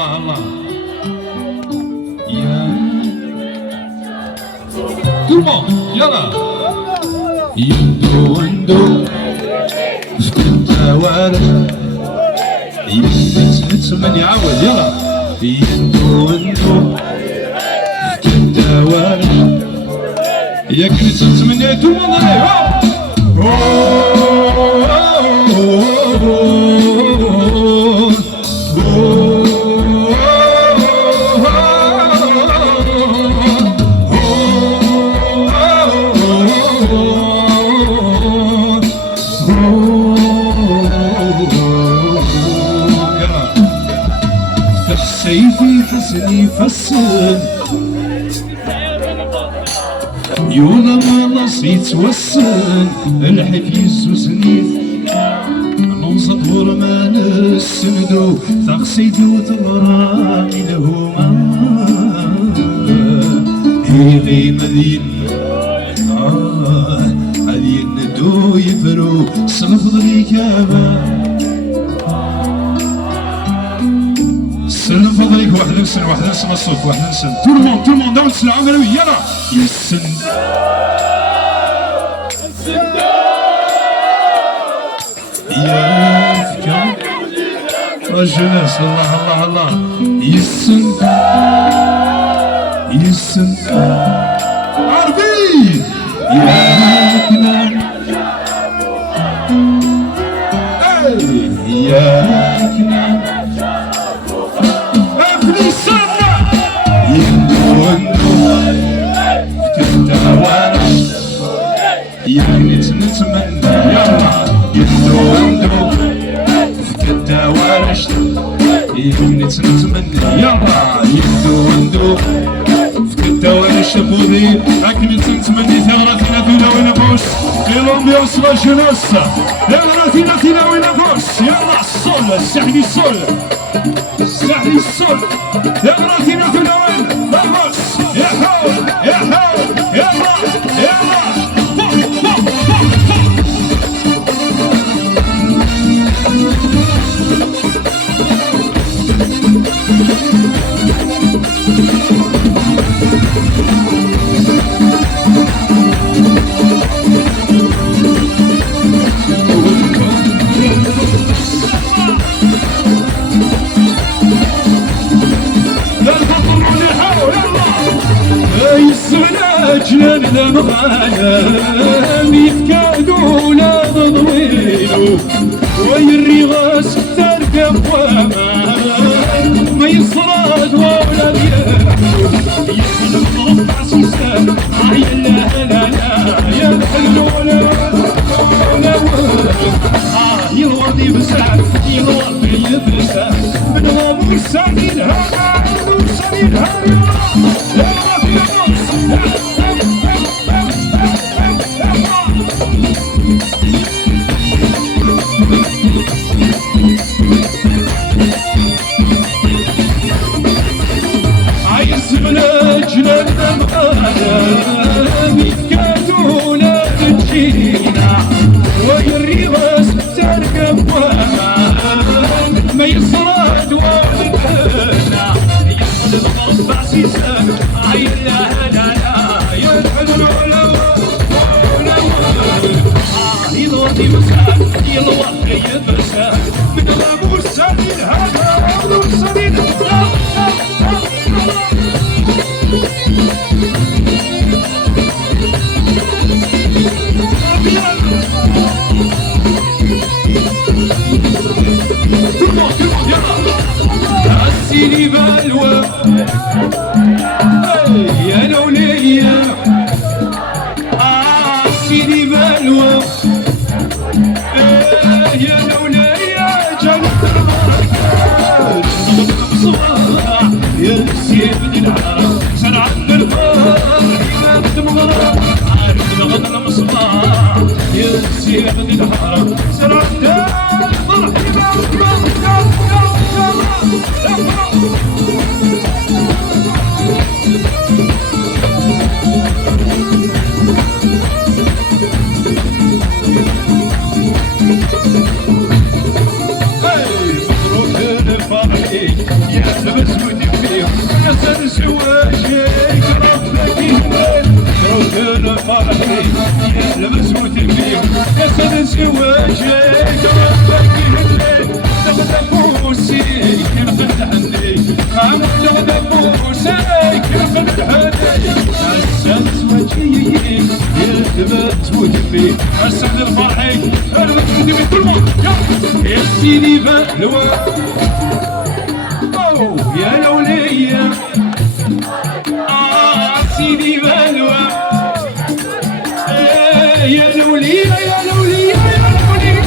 الله الله يا تومون يلا يندو وندو فكنت وارد يندو من يعاود يلا يندو وندو فكنت وارد يا كنت تمنى تومون سيفي حسني فسن يولا ما نصيت وسن الحفيز وسنيت نوصد ورما نسندو تغسيدو تغرامي لهما هيغي مدين هذي الندو يفرو صنف ضلي كابا سلم فضلك واحد نسن الصوت واحد نسن تو المون داونس العملوي يلا يسن يا فكان رجلس الله الله الله يسن عربي يا كنان يا كنان يعني نتمنى يلا يندو وندو فيك الدوارش يعني نتمنى يلا يندو وندو فيك الدوارش بودي راكي نتمنى ثغرتنا فينا وين بوش الامبيونس لا جينوس ثغرتنا فينا وين بوش يلا الصول السحلي الصول السحلي الصول ثغرتنا فينا وين بوش يا حول يا حول يلا يلا جنان المغانم يفكادوا لا ضويلو ويري غاس تركب وامان ما يصراد ولا بيانو يخدم مربع سيسان يا لا لا لا يا الحلو ولا يلوضي بسعد يلوضي بسعد من غابو السعيد هذا السعيد هذا عايز بلا جنان المغانم يفكادوا لا تجينا ويري غاس تركب وامان ما يصراد ولا يخدم مربع سيسان عيلا لا لا يدخل ولا يلوضي مسان يلوضي بسان من غابو السعيد هذا غابو السعيد السيدي بلوى يا لولية السيدي بلوى يا لولية جنة البركات صباح يا سيدي العرب سرعة بالفار إمام دمغرة عارف غدا المصباح يا سيدي العرب سرعة بالفار إمام موسى كرفن الهدايا السادس وجهي يثبت ودمي السعد الفرحي يثبت ودمي كل الموت يا سيدي بلوى يا لولية سيدي بلوى يا لولية يا لولية يا لولية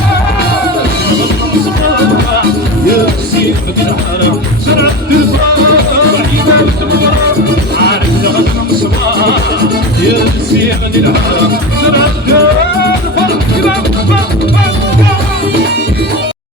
يا سيدي الحرام زرعت الفرح يبات مرة عارف غدا الصباح يا سيدي الحرام زرعت